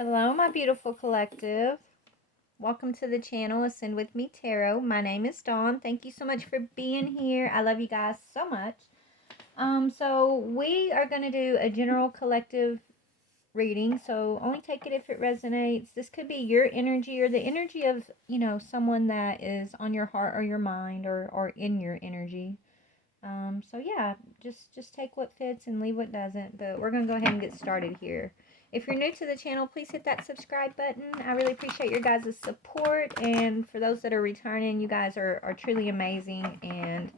Hello, my beautiful collective. Welcome to the channel, Ascend With Me Tarot. My name is Dawn. Thank you so much for being here. I love you guys so much. So we are going to do a general collective reading, so only take it if it resonates. This could be your energy or the energy of, someone that is on your heart or your mind or in your energy. So yeah, just take what fits and leave what doesn't. But we're gonna go ahead and get started here. If you're new to the channel, please hit that subscribe button. I really appreciate your guys' support. And for those that are returning, you guys are truly amazing. And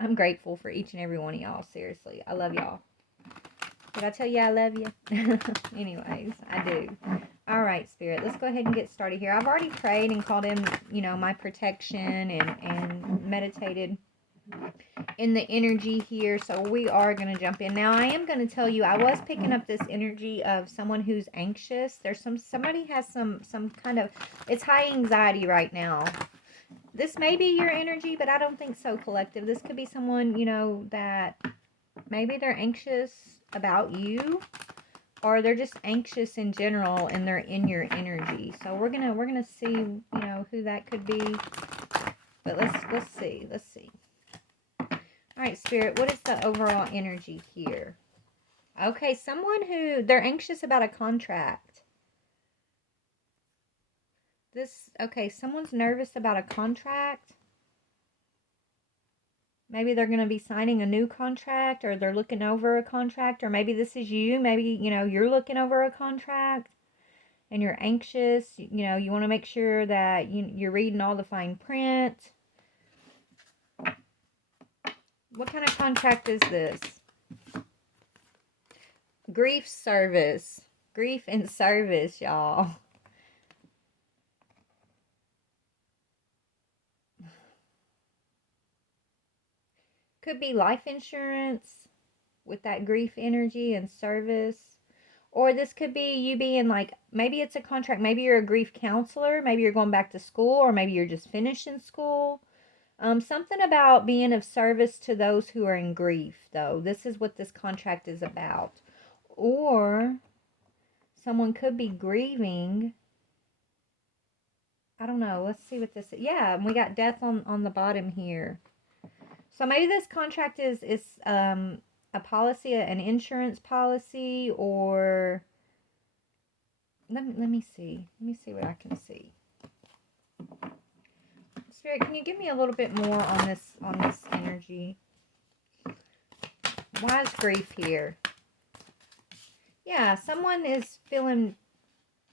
I'm grateful for each and every one of y'all. Seriously, I love y'all. Did I tell you I love you? Anyways, I do. All right, Spirit, let's go ahead and get started here. I've already prayed and called in, my protection and meditated in the energy here, so we are going to jump in. Now, I am going to tell you, I was picking up this energy of someone who's anxious. There's somebody has some kind of, it's high anxiety right now. This may be your energy, but I don't think so, collective. This could be someone, that maybe they're anxious about you, or they're just anxious in general and they're in your energy. So we're gonna see, who that could be. But let's see. All right, Spirit, what is the overall energy here? Okay, someone who, they're anxious about a contract. Okay, someone's nervous about a contract. Maybe they're going to be signing a new contract, or they're looking over a contract, or maybe this is you. Maybe, you're looking over a contract and you're anxious. You want to make sure that you're reading all the fine print. What kind of contract is this? Grief service. Grief and service, y'all. Could be life insurance with that grief energy and service. Or this could be you being like, maybe it's a contract. Maybe you're a grief counselor. Maybe you're going back to school, or maybe you're just finishing school. Something about being of service to those who are in grief, though. This is what this contract is about. Or someone could be grieving. I don't know. Let's see what this is. Yeah, we got death on the bottom here. So maybe this contract is a policy, an insurance policy, or let me see. Let me see what I can see. Spirit, can you give me a little bit more on this energy? Why is grief here? Yeah, someone is feeling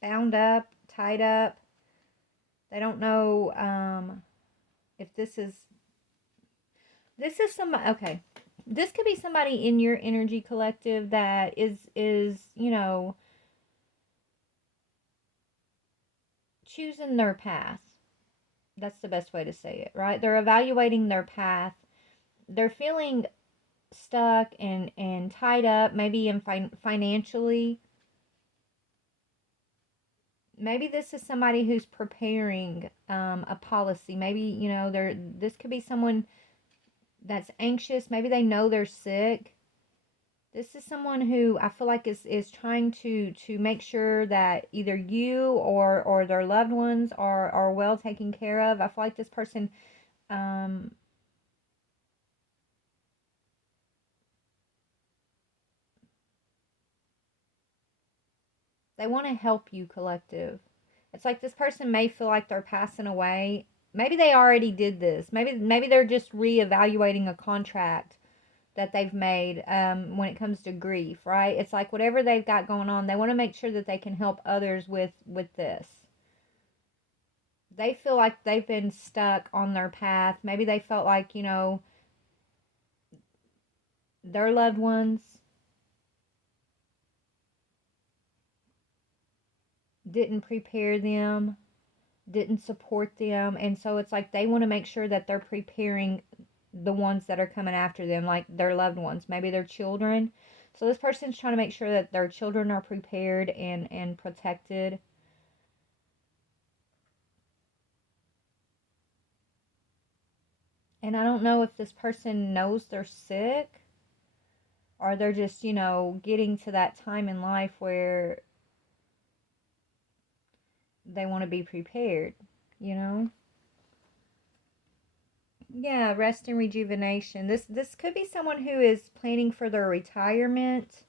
bound up, tied up. They don't know if this is somebody. Okay, this could be somebody in your energy collective that is choosing their path. That's the best way to say it, right? They're evaluating their path. They're feeling stuck and tied up, maybe in financially. Maybe this is somebody who's preparing a policy. Maybe, this could be someone that's anxious. Maybe they know they're sick. This is someone who I feel like is trying to make sure that either you or their loved ones are well taken care of. I feel like this person they want to help you, collective. It's like this person may feel like they're passing away. Maybe they already did this. Maybe they're just reevaluating a contract that they've made when it comes to grief, right? It's like whatever they've got going on, they want to make sure that they can help others with this. They feel like they've been stuck on their path. Maybe they felt like, their loved ones didn't prepare them, didn't support them, and so it's like they want to make sure that they're preparing the ones that are coming after them, like their loved ones, maybe their children. So this person's trying to make sure that their children are prepared and protected. And I don't know if this person knows they're sick, or they're just, getting to that time in life where they want to be prepared, you know? Yeah, rest and rejuvenation. This could be someone who is planning for their retirement.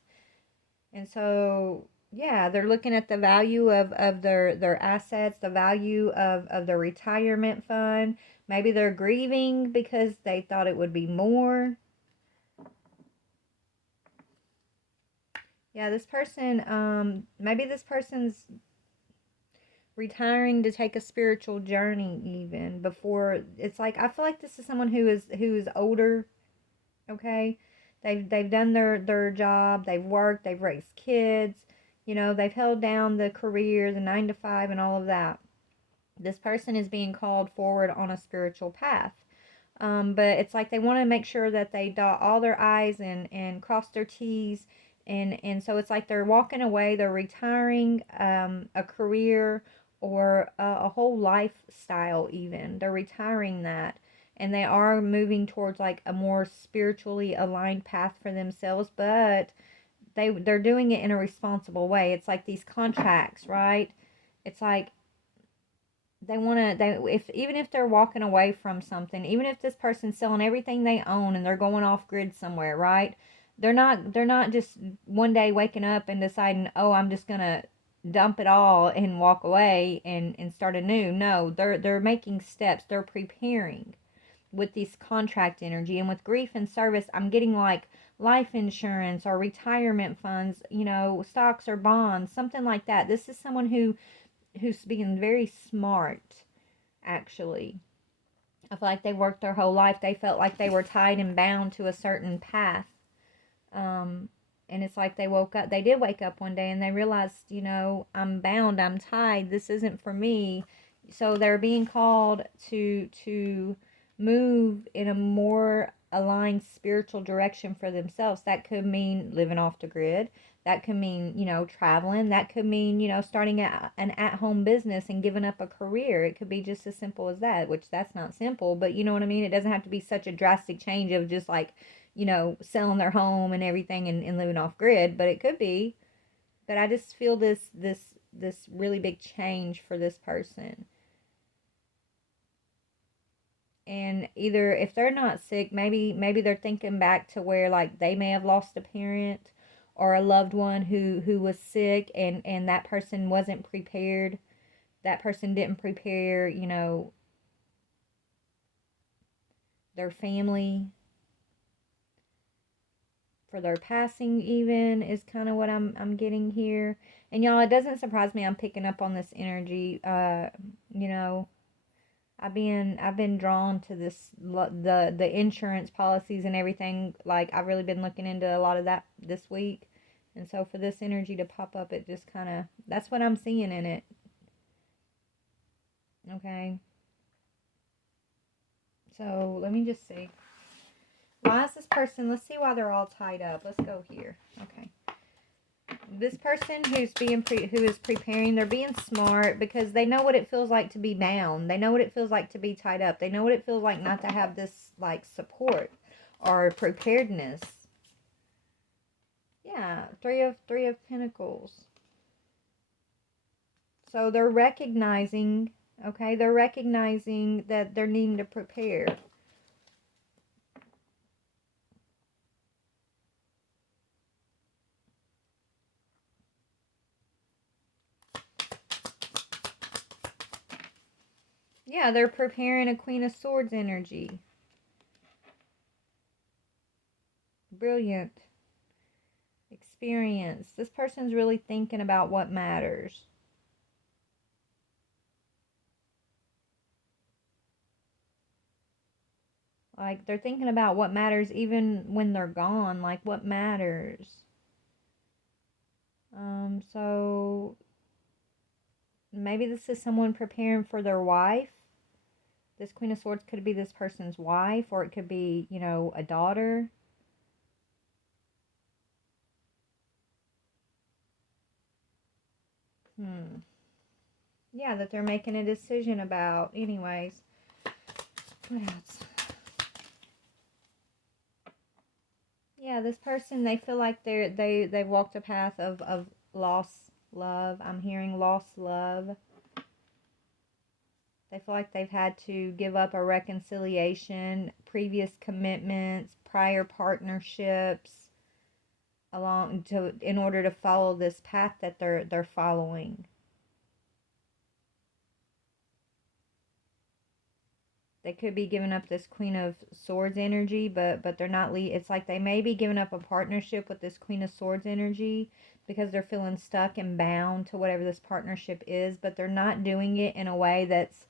And so, yeah, they're looking at the value of their assets, the value of their retirement fund. Maybe they're grieving because they thought it would be more. Yeah, this person, maybe this person's retiring to take a spiritual journey even before it's like I feel like this is someone who is older, okay? They've done their job, they've worked, they've raised kids, they've held down the career, the 9 to 5 and all of that. This person is being called forward on a spiritual path. But it's like they want to make sure that they dot all their I's and cross their T's. And so it's like they're walking away, they're retiring a career or a whole lifestyle, even. They're retiring that. And they are moving towards like a more spiritually aligned path for themselves, but they're doing it in a responsible way. It's like these contracts, right? It's like they want to they if even if they're walking away from something, even if this person's selling everything they own and they're going off grid somewhere, right? They're not just one day waking up and deciding, oh, I'm just gonna dump it all and walk away and start anew. No, they're making steps, they're preparing with this contract energy. And with grief and service, I'm getting like life insurance or retirement funds, stocks or bonds, something like that. This is someone who's being very smart, actually. I feel like they worked their whole life. They felt like they were tied and bound to a certain path. Um, and it's like they did wake up one day and they realized, I'm bound, I'm tied, this isn't for me. So they're being called to move in a more aligned spiritual direction for themselves. That could mean living off the grid. That could mean, traveling. That could mean, starting an at-home business and giving up a career. It could be just as simple as that, which that's not simple, but you know what I mean? It doesn't have to be such a drastic change of just like, selling their home and everything and living off grid, but it could be. But I just feel this really big change for this person. And either if they're not sick, maybe they're thinking back to where like they may have lost a parent or a loved one who was sick, and that person wasn't prepared. That person didn't prepare, their family for their passing, even, is kind of what I'm getting here. And y'all, it doesn't surprise me I'm picking up on this energy. You know, I've been drawn to the insurance policies and everything. Like I've really been looking into a lot of that this week. And so for this energy to pop up, it just kind of, that's what I'm seeing in it. Okay. So let me just see. Why is this person, let's see why they're all tied up. Let's go here. Okay. This person who is preparing, they're being smart because they know what it feels like to be bound. They know what it feels like to be tied up. They know what it feels like not to have this like support or preparedness. Yeah, three of Pentacles. So they're recognizing, okay, they're recognizing that they're needing to prepare. Yeah, they're preparing a Queen of Swords energy. Brilliant. Experience. This person's really thinking about what matters. Like, they're thinking about what matters even when they're gone. Like, what matters. So maybe this is someone preparing for their wife. This Queen of Swords could be this person's wife, or it could be, a daughter. Yeah, that they're making a decision about. Anyways. What else? Yeah, this person, they feel like they've walked a path of lost love. I'm hearing lost love. They feel like they've had to give up a reconciliation, previous commitments, prior partnerships in order to follow this path that they're following. They could be giving up this Queen of Swords energy, but they're not it's like they may be giving up a partnership with this Queen of Swords energy because they're feeling stuck and bound to whatever this partnership is, but they're not doing it in a way that's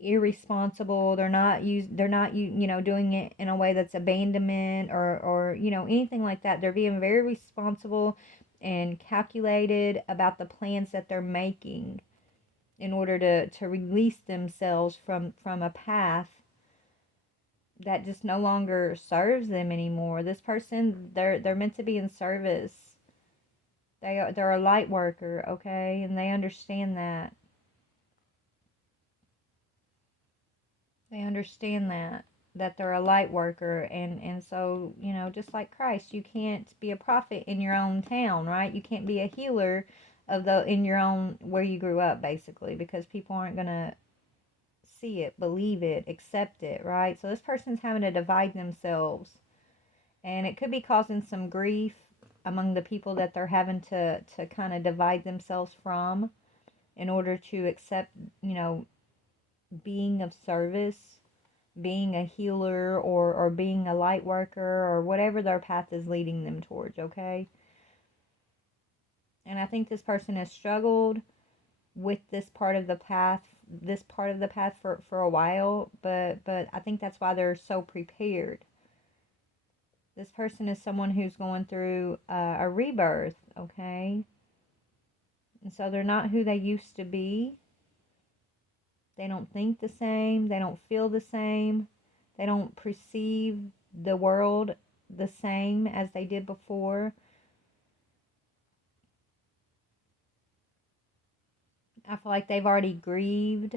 irresponsible. They're not doing it in a way that's abandonment or anything like that. They're being very responsible and calculated about the plans that they're making in order to release themselves from a path that just no longer serves them anymore. This person, they're meant to be in service. They're a light worker, okay, and they understand that. They understand that they're a light worker, and so, just like Christ, you can't be a prophet in your own town, right? You can't be a healer in your own, where you grew up, basically, because people aren't going to see it, believe it, accept it, right? So this person's having to divide themselves, and it could be causing some grief among the people that they're having to kind of divide themselves from in order to accept, being of service, being a healer, or being a light worker, or whatever their path is leading them towards, okay? And I think this person has struggled with this part of the path for a while, but I think that's why they're so prepared. This person is someone who's going through a rebirth, okay? And so they're not who they used to be. They don't think the same. They don't feel the same. They don't perceive the world the same as they did before. I feel like they've already grieved.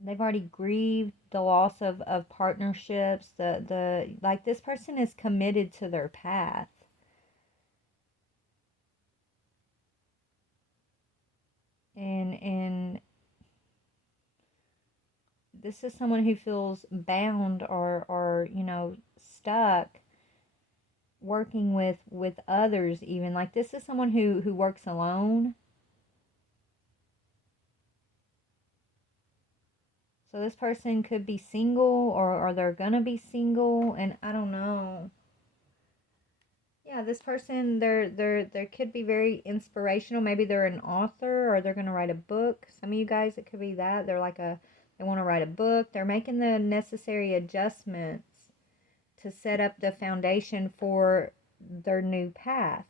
They've already grieved the loss of partnerships. Like, this person is committed to their path. And this is someone who feels bound or stuck working with others, even. Like, this is someone who works alone. So this person could be single, or they're gonna be single, and I don't know. Yeah, this person, they could be very inspirational. Maybe they're an author, or they're gonna write a book. Some of you guys, it could be that they want to write a book. They're making the necessary adjustments to set up the foundation for their new path.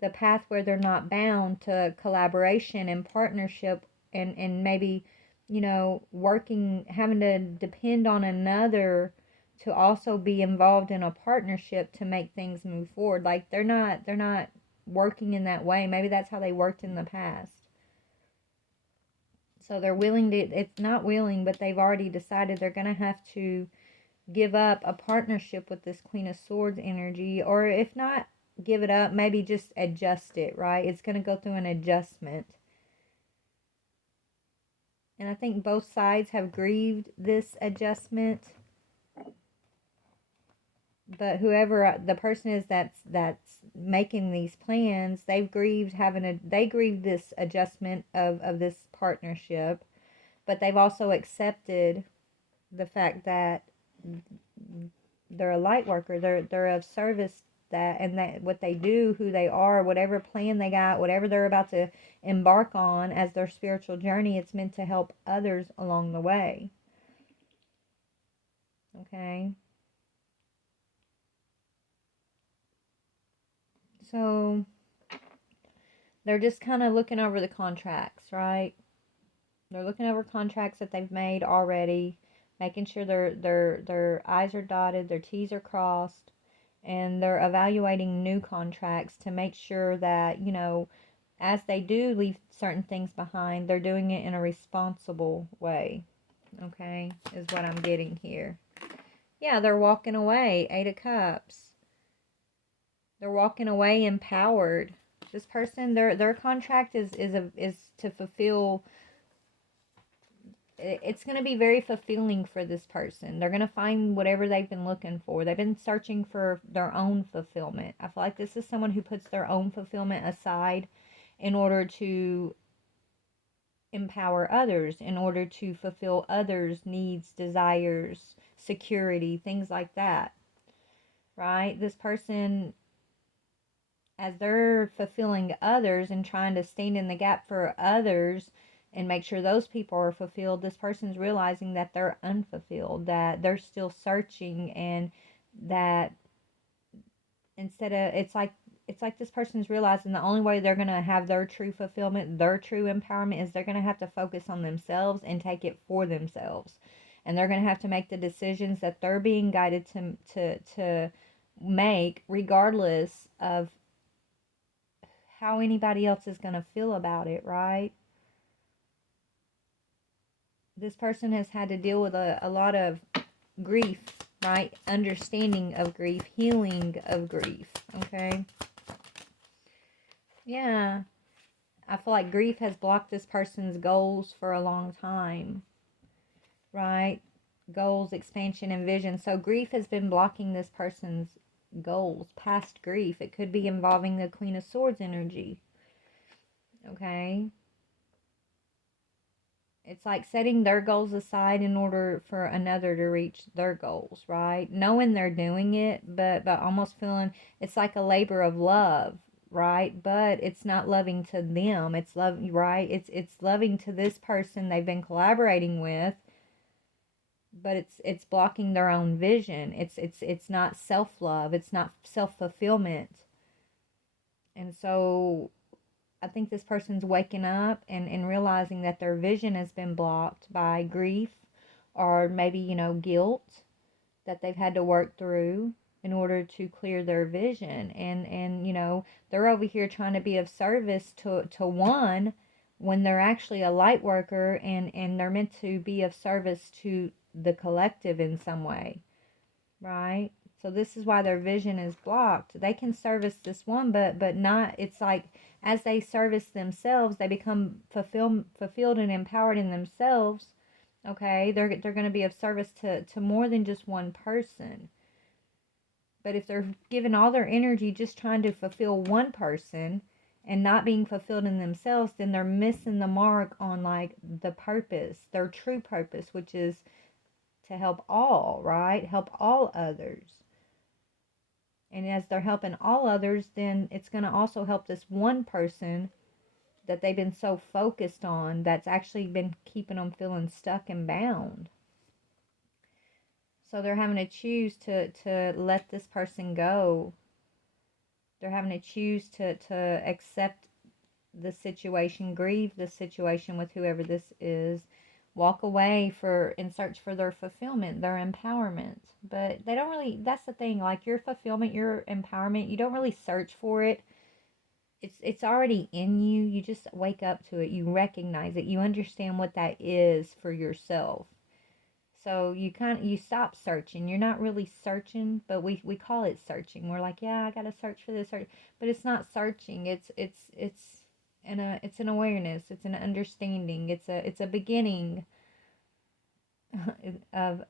The path where they're not bound to collaboration and partnership, and maybe, having to depend on another to also be involved in a partnership to make things move forward. Like, they're not working in that way. Maybe that's how they worked in the past. So they're willing to, it's not willing, but they've already decided they're going to have to give up a partnership with this Queen of Swords energy, or if not give it up, maybe just adjust it, right? It's going to go through an adjustment. And I think both sides have grieved this adjustment. But whoever the person is that's making these plans, they grieved this adjustment of this partnership, but they've also accepted the fact that they're a light worker. They're of service, that what they do, who they are, whatever plan they got, whatever they're about to embark on as their spiritual journey, it's meant to help others along the way. Okay. So they're just kind of looking over the contracts, right? They're looking over contracts that they've made already, making sure their I's are dotted, their T's are crossed, and they're evaluating new contracts to make sure that, as they do leave certain things behind, they're doing it in a responsible way. Okay, is what I'm getting here. Yeah, they're walking away. 8 of Cups. They're walking away empowered. This person, their contract is to fulfill. It's going to be very fulfilling for this person. They're going to find whatever they've been looking for. They've been searching for their own fulfillment. I feel like this is someone who puts their own fulfillment aside in order to empower others, in order to fulfill others' needs, desires, security, things like that. Right? This person, as they're fulfilling others and trying to stand in the gap for others and make sure those people are fulfilled, this person's realizing that they're unfulfilled, that they're still searching, and that instead of, it's like this person's realizing the only way they're going to have their true fulfillment, their true empowerment, is they're going to have to focus on themselves and take it for themselves. And they're going to have to make the decisions that they're being guided to make, regardless of how anybody else is going to feel about it, right? This person has had to deal with a lot of grief, right? Understanding of grief, healing of grief, okay? Yeah. I feel like grief has blocked this person's goals for a long time, right? Goals, expansion, and vision. So grief has been blocking this person's goals, past grief. It could be involving the Queen of Swords energy, okay? It's like setting their goals aside in order for another to reach their goals, right? Knowing they're doing it, but almost feeling it's like a labor of love, right? But it's not loving to them. It's love, right? It's loving to this person they've been collaborating with, but it's blocking their own vision. It's not self-love. It's not self-fulfillment. And so I think this person's waking up and realizing that their vision has been blocked by grief, or maybe, guilt that they've had to work through in order to clear their vision. And they're over here trying to be of service to one, when they're actually a light worker, and they're meant to be of service to the collective in some way, right? So this is why their vision is blocked. They can service this one, but not. It's like as they service themselves, they become fulfilled and empowered in themselves. Okay, they're going to be of service to more than just one person. But if they're giving all their energy just trying to fulfill one person and not being fulfilled in themselves, then they're missing the mark on like the purpose, their true purpose, which is to help all, right? Help all others. And as they're helping all others, then it's going to also help this one person that they've been so focused on, that's actually been keeping them feeling stuck and bound. So they're having to choose to let this person go. They're having to choose to accept the situation, grieve the situation with whoever this is, walk away in search for their fulfillment, their empowerment. But they don't really, that's the thing, like your fulfillment, your empowerment, you don't really search for it. It's already in you. You just wake up to it. You recognize it. You understand what that is for yourself. So you stop searching. You're not really searching, but we call it searching. We're like, yeah, I gotta search for this, but it's not searching. It's an awareness. It's an understanding. It's a beginning of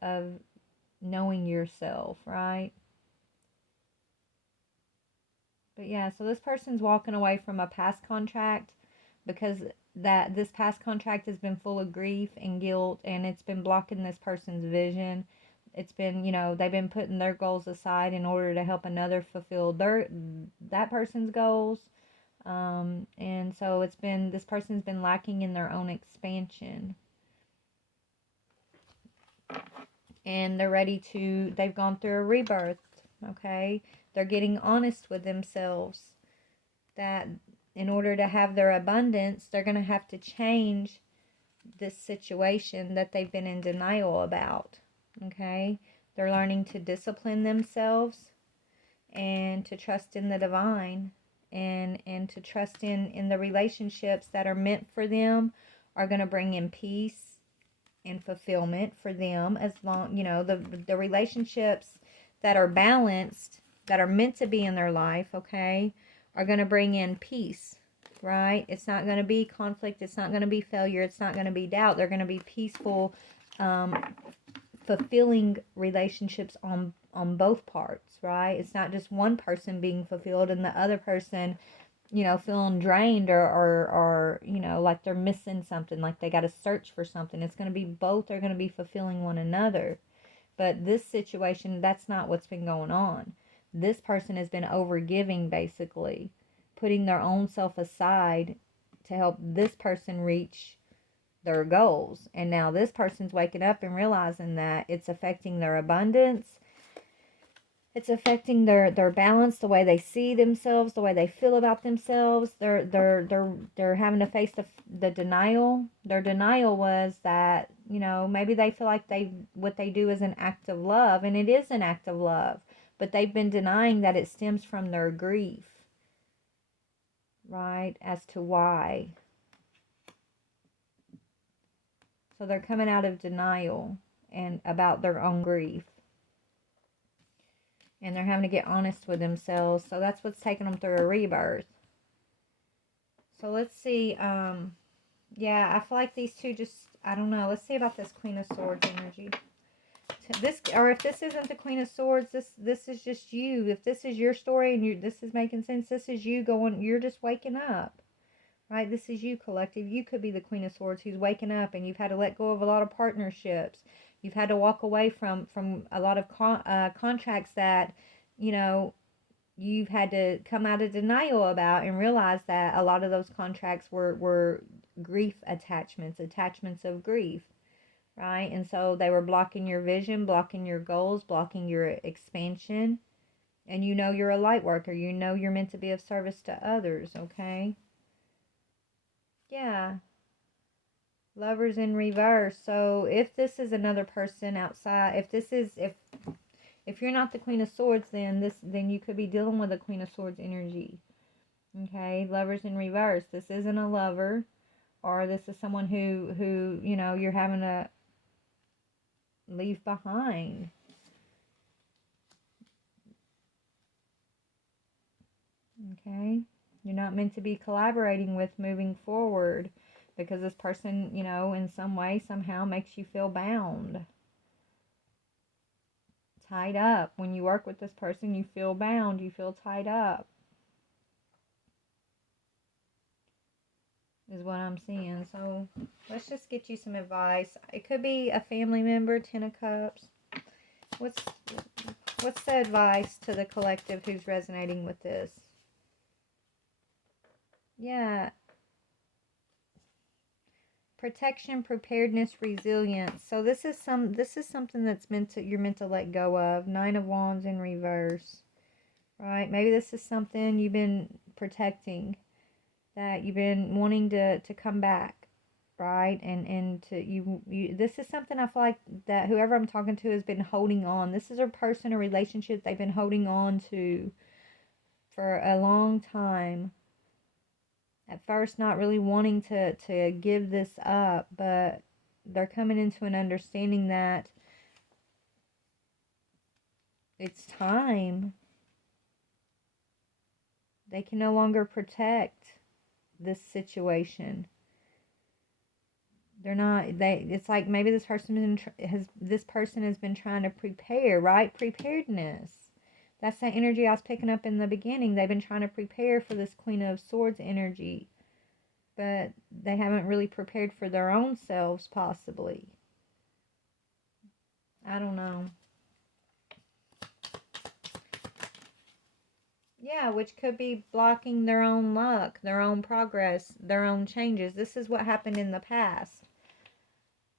knowing yourself, right? But yeah, so this person's walking away from a past contract because that this past contract has been full of grief and guilt, and it's been blocking this person's vision. It's been, they've been putting their goals aside in order to help another fulfill that person's goals. And so this person's been lacking in their own expansion. And they've gone through a rebirth, okay? They're getting honest with themselves that in order to have their abundance, they're going to have to change this situation that they've been in denial about, okay? They're learning to discipline themselves and to trust in the divine, and to trust in the relationships that are meant for them, are going to bring in peace and fulfillment for them. As long, the relationships that are balanced, that are meant to be in their life, okay, are going to bring in peace, right? It's not going to be conflict. It's not going to be failure. It's not going to be doubt. They're going to be peaceful, fulfilling relationships on both parts, right? It's not just one person being fulfilled and the other person, you know, feeling drained or you know, like they're missing something, like they got to search for something. It's going to be both are going to be fulfilling one another. But this situation, that's not what's been going on. This person has been overgiving, basically, putting their own self aside to help this person reach their goals. And now this person's waking up and realizing that it's affecting their abundance. It's affecting their balance, the way they see themselves, the way they feel about themselves. They're having to face the denial. Their denial was that, you know, maybe they feel like what they do is an act of love, and it is an act of love, but they've been denying that it stems from their grief, right? As to why. So they're coming out of denial and about their own grief. And they're having to get honest with themselves. So that's what's taking them through a rebirth. So let's see. Yeah, I feel like these two just, I don't know. Let's see about this Queen of Swords energy. This, or if this isn't the Queen of Swords, this is just you. If this is your story and this is making sense, this is you going, you're just waking up. Right? This is you, collective. You could be the Queen of Swords who's waking up, and you've had to let go of a lot of partnerships. You've had to walk away from a lot of contracts that, you know, you've had to come out of denial about, and realize that a lot of those contracts were grief attachments of grief, right? And so they were blocking your vision, blocking your goals, blocking your expansion. And you know you're a light worker. You know you're meant to be of service to others, okay? Yeah. Lovers in reverse. So if this is another person outside, if you're not the Queen of Swords, then you could be dealing with a Queen of Swords energy. Okay, Lovers in reverse. This isn't a lover, or this is someone who you know you're having to leave behind. Okay, you're not meant to be collaborating with moving forward, because this person, you know, in some way, somehow makes you feel bound, tied up. When you work with this person, you feel bound, you feel tied up, is what I'm seeing. So let's just get you some advice. It could be a family member, Ten of Cups. What's the advice to the collective who's resonating with this? Yeah. Protection, preparedness, resilience. So this is something that's you're meant to let go of. Nine of Wands in reverse. Right? Maybe this is something you've been protecting, that you've been wanting to come back, right? And to you this is something I feel like that whoever I'm talking to has been holding on. This is a person, a relationship they've been holding on to for a long time. At first not really wanting to give this up, but they're coming into an understanding that it's time. They can no longer protect this situation. It's like maybe this person has been trying to prepare, right? Preparedness. That's that energy I was picking up in the beginning. They've been trying to prepare for this Queen of Swords energy, but they haven't really prepared for their own selves, possibly. I don't know. Yeah, which could be blocking their own luck, their own progress, their own changes. This is what happened in the past,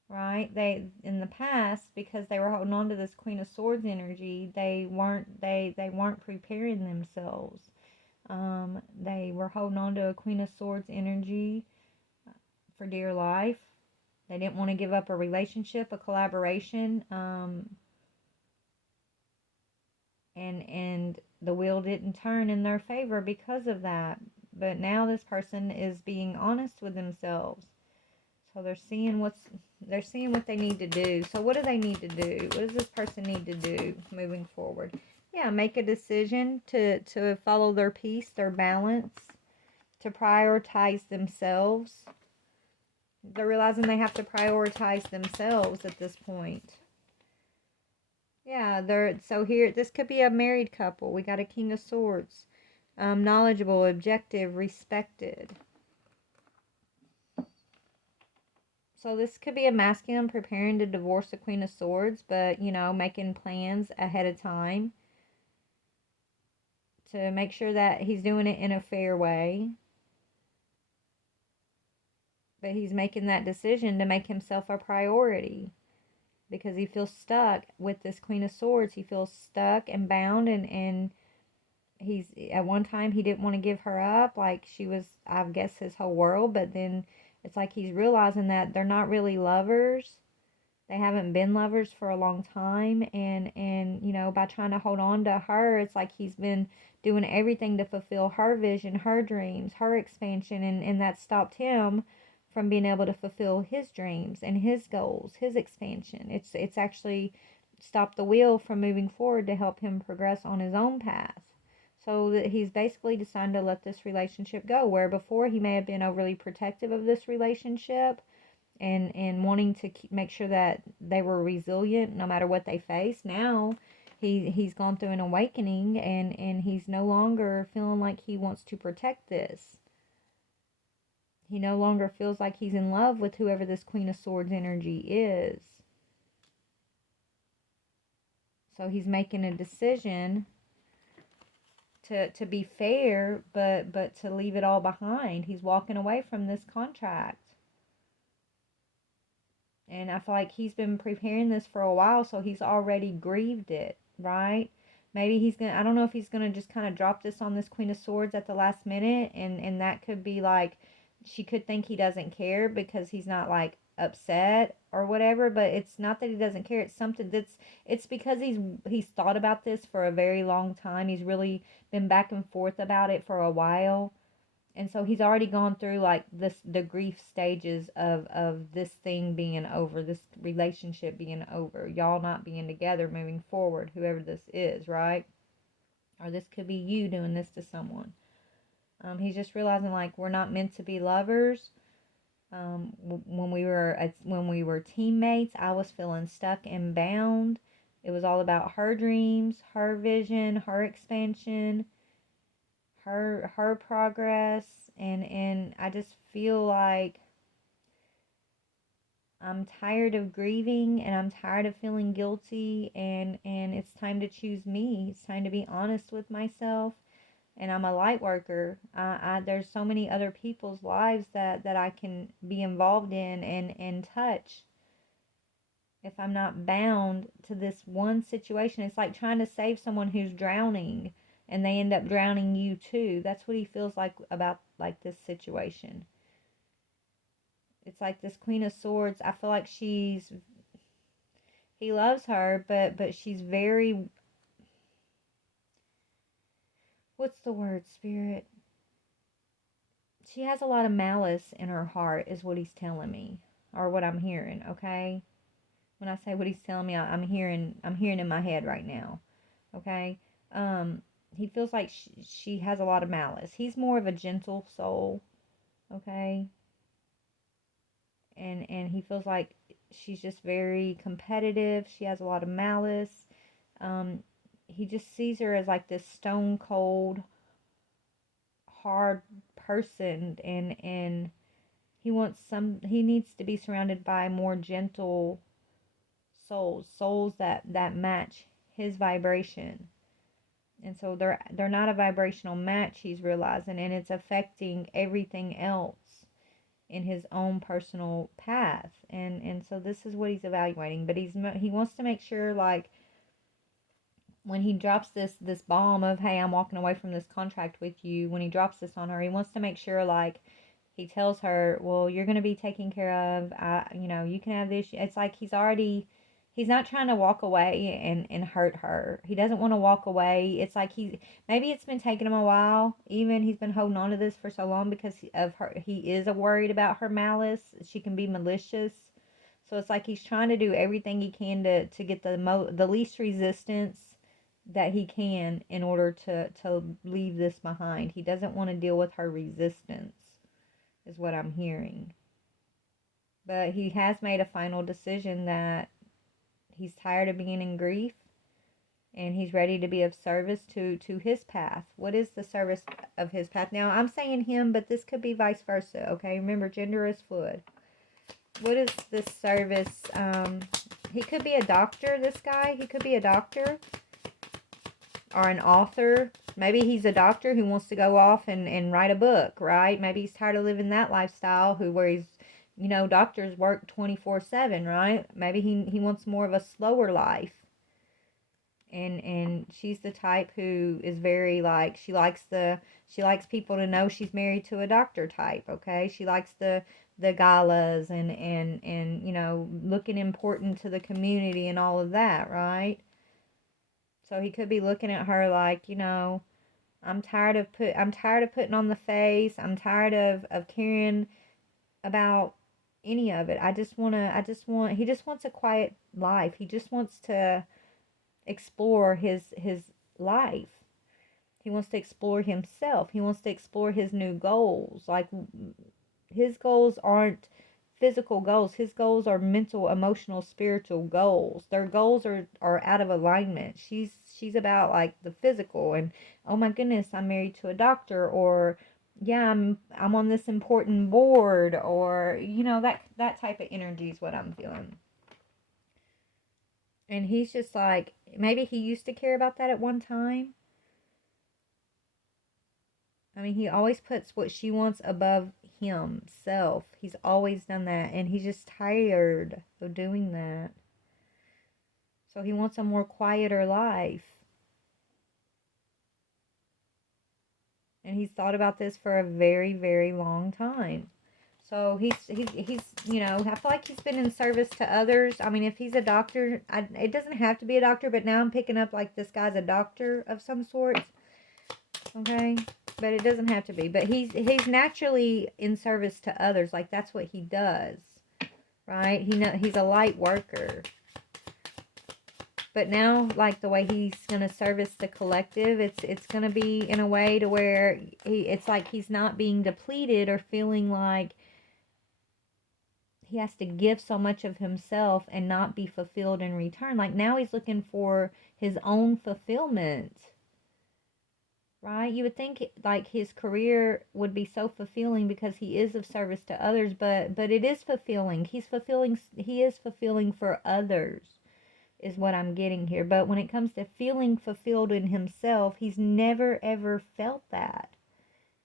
right? In the past, because they were holding on to this Queen of Swords energy, they weren't preparing themselves. They were holding on to a Queen of Swords energy for dear life. They didn't want to give up a relationship, a collaboration, and the wheel didn't turn in their favor because of that. But now this person is being honest with themselves. So they're seeing what they need to do. So what do they need to do? What does this person need to do moving forward? yeah, make a decision to follow their peace, their balance, to prioritize themselves. They're realizing they have to prioritize themselves at this point. Yeah, they're so here. This could be a married couple. We got a King of Swords. Knowledgeable, objective, respected. So this could be a masculine preparing to divorce the Queen of Swords, but making plans ahead of time to make sure that he's doing it in a fair way. But he's making that decision to make himself a priority because he feels stuck with this Queen of Swords. He feels stuck and bound, and he's at one time he didn't want to give her up, like she was, I guess, his whole world. But then it's like he's realizing that they're not really lovers. They haven't been lovers for a long time, and by trying to hold on to her, it's like he's been doing everything to fulfill her vision, her dreams, her expansion, and that stopped him from being able to fulfill his dreams and his goals, his expansion. It's actually stopped the wheel from moving forward to help him progress on his own path. So that he's basically decided to let this relationship go, where before he may have been overly protective of this relationship and wanting to make sure that they were resilient no matter what they face. Now he's gone through an awakening, and he's no longer feeling like he wants to protect this. He no longer feels like he's in love with whoever this Queen of Swords energy is. So he's making a decision to be fair, but to leave it all behind. He's walking away from this contract. And I feel like he's been preparing this for a while, so he's already grieved it, right? Maybe he's gonna, I don't know if he's gonna just kind of drop this on this Queen of Swords at the last minute, and that could be like, she could think he doesn't care because he's not like upset or whatever, but it's not that he doesn't care. It's something it's because he's thought about this for a very long time. He's really been back and forth about it for a while. And so he's already gone through like the grief stages of this thing being over, this relationship being over, y'all not being together moving forward, whoever this is, right? Or this could be you doing this to someone. He's just realizing like we're not meant to be lovers. When we were teammates, I was feeling stuck and bound. It was all about her dreams, her vision, her expansion, her progress, and I just feel like I'm tired of grieving, and I'm tired of feeling guilty, and it's time to choose me. It's time to be honest with myself. And I'm a light worker. There's so many other people's lives that I can be involved in and touch if I'm not bound to this one situation. It's like trying to save someone who's drowning and they end up drowning you too. That's what he feels like about like this situation. It's like this Queen of Swords, I feel like he loves her, but she's very, what's the word, spirit? She has a lot of malice in her heart is what he's telling me, or what I'm hearing, okay? When I say what he's telling me, I'm hearing in my head right now, okay? He feels like she has a lot of malice. He's more of a gentle soul, okay? And he feels like she's just very competitive. She has a lot of malice. He just sees her as like this stone cold, hard person, and he needs to be surrounded by more gentle souls that match his vibration. And so they're not a vibrational match, he's realizing, and it's affecting everything else in his own personal path. And so this is what he's evaluating, but he wants to make sure, like, when he drops this bomb of, hey, I'm walking away from this contract with you, when he drops this on her, he wants to make sure, like, he tells her, well, you're going to be taken care of. You can have this. It's like he's not trying to walk away and hurt her. He doesn't want to walk away. It's like maybe it's been taking him a while. Even he's been holding on to this for so long because of her. He is worried about her malice. She can be malicious. So it's like he's trying to do everything he can to get the least resistance that he can in order to leave this behind. He doesn't want to deal with her resistance, is what I'm hearing. But he has made a final decision that he's tired of being in grief, and he's ready to be of service to his path. What is the service of his path? Now, I'm saying him, but this could be vice versa, okay? Remember, gender is fluid. What is this service? He could be a doctor, this guy. He could be a doctor or an author. Maybe he's a doctor who wants to go off and write a book, right? Maybe he's tired of living that lifestyle where he's, doctors work 24/7, right? Maybe he wants more of a slower life. And she's the type who is very like, she likes people to know she's married to a doctor type, okay? She likes the galas and looking important to the community and all of that, right? So he could be looking at her like, I'm tired of putting on the face. I'm tired of caring about any of it. He just wants a quiet life. He just wants to explore his life. He wants to explore himself. He wants to explore his new goals. Like, his goals aren't physical goals. His goals are mental, emotional, spiritual goals. Their goals are out of alignment. She's about like the physical and, oh my goodness, I'm married to a doctor, or yeah, I'm on this important board, or that type of energy is what I'm feeling. And he's just like, maybe he used to care about that at one time. I mean, he always puts what she wants above himself. He's always done that. And he's just tired of doing that. So he wants a more quieter life. And he's thought about this for a very, very long time. So he's I feel like he's been in service to others. I mean, if he's a doctor, it doesn't have to be a doctor, but now I'm picking up like this guy's a doctor of some sort. Okay? But it doesn't have to be. But he's naturally in service to others. Like, that's what he does. Right? He's a light worker. But now, like, the way he's going to service the collective, it's going to be in a way to where it's like he's not being depleted or feeling like he has to give so much of himself and not be fulfilled in return. Like, now he's looking for his own fulfillment. Right? You would think like his career would be so fulfilling because he is of service to others, but it is fulfilling. He is fulfilling for others, is what I'm getting here. But when it comes to feeling fulfilled in himself, he's never ever felt that.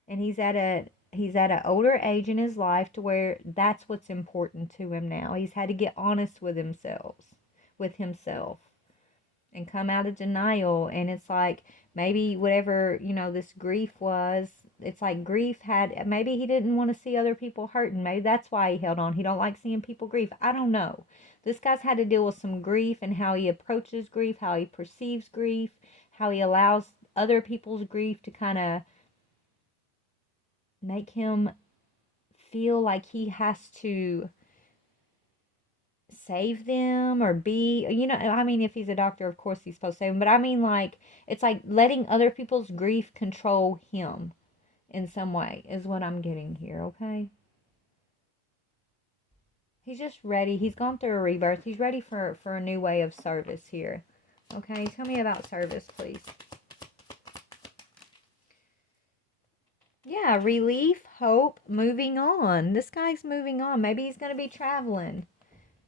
And he's at an older age in his life to where that's what's important to him now. He's had to get honest with himself and come out of denial. And it's like, maybe whatever, this grief was, it's like grief maybe he didn't want to see other people hurting. Maybe that's why he held on. He don't like seeing people grief. I don't know. This guy's had to deal with some grief and how he approaches grief, how he perceives grief, how he allows other people's grief to kind of make him feel like he has to save them or be, I mean, if he's a doctor, of course he's supposed to save them, but I mean, like, it's like letting other people's grief control him in some way is what I'm getting here, okay? He's just ready. He's gone through a rebirth. He's ready for a new way of service here. Okay, tell me about service, please. Yeah, relief, hope, moving on. This guy's moving on. Maybe he's going to be traveling.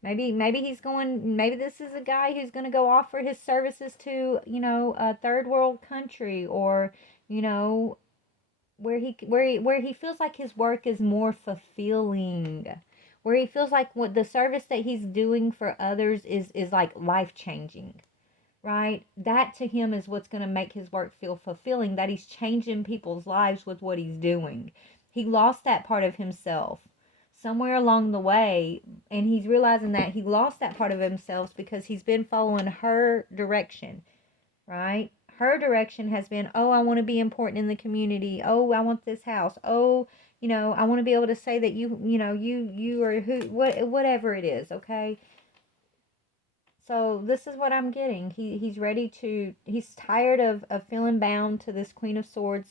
Maybe this is a guy who's going to go offer his services to, a third world country, or, where he feels like his work is more fulfilling, where he feels like what the service that he's doing for others is like life-changing, right? That to him is what's going to make his work feel fulfilling, that he's changing people's lives with what he's doing. He lost that part of himself somewhere along the way, and he's realizing that he lost that part of himself because he's been following her direction, right? Her direction has been, oh, I want to be important in the community. Oh, I want this house. Oh, I want to be able to say that you are whatever it is, okay? So this is what I'm getting. He's ready to, he's tired of feeling bound to this Queen of Swords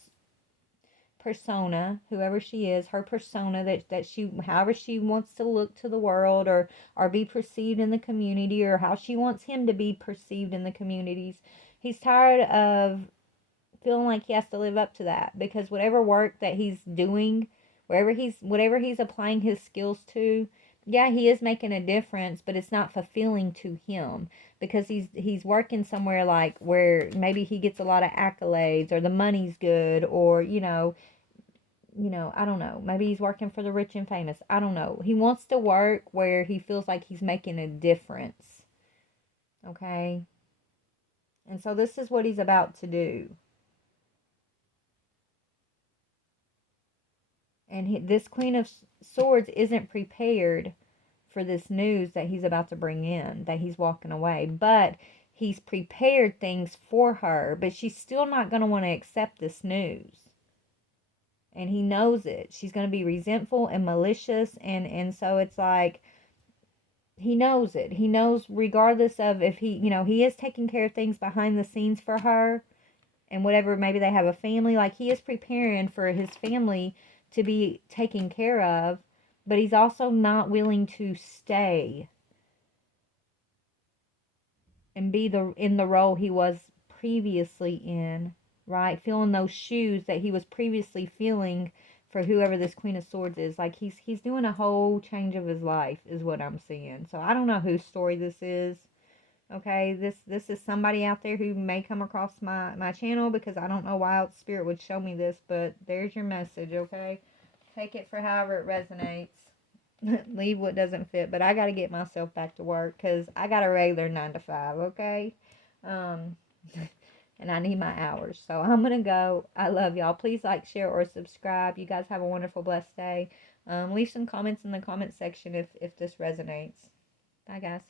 persona, whoever she is, her persona that she, however she wants to look to the world, or be perceived in the community, or how she wants him to be perceived in the communities. He's tired of feeling like he has to live up to that, because whatever work that he's doing, whatever he's applying his skills to, yeah, he is making a difference, but it's not fulfilling to him, because he's working somewhere like where maybe he gets a lot of accolades, or the money's good, or I don't know. Maybe he's working for the rich and famous. I don't know. He wants to work where he feels like he's making a difference. Okay? And so this is what he's about to do. And this Queen of Swords isn't prepared for this news that he's about to bring in, that he's walking away. But he's prepared things for her, but she's still not going to want to accept this news. And he knows it. She's going to be resentful and malicious, and so it's like, he knows it. He knows, regardless of if he is taking care of things behind the scenes for her, and whatever, maybe they have a family, like he is preparing for his family to be taken care of, but he's also not willing to stay and be in the role he was previously in, right? Feeling those shoes that he was previously feeling for whoever this Queen of Swords is. Like he's doing a whole change of his life, is what I'm seeing. So I don't know whose story this is. Okay, this is somebody out there who may come across my channel, because I don't know why else Spirit would show me this, but there's your message, okay? Take it for however it resonates. Leave what doesn't fit, but I got to get myself back to work, because I got a regular 9 to 5, okay? Um, and I need my hours, so I'm going to go. I love y'all. Please like, share, or subscribe. You guys have a wonderful, blessed day. Leave some comments in the comment section if this resonates. Bye, guys.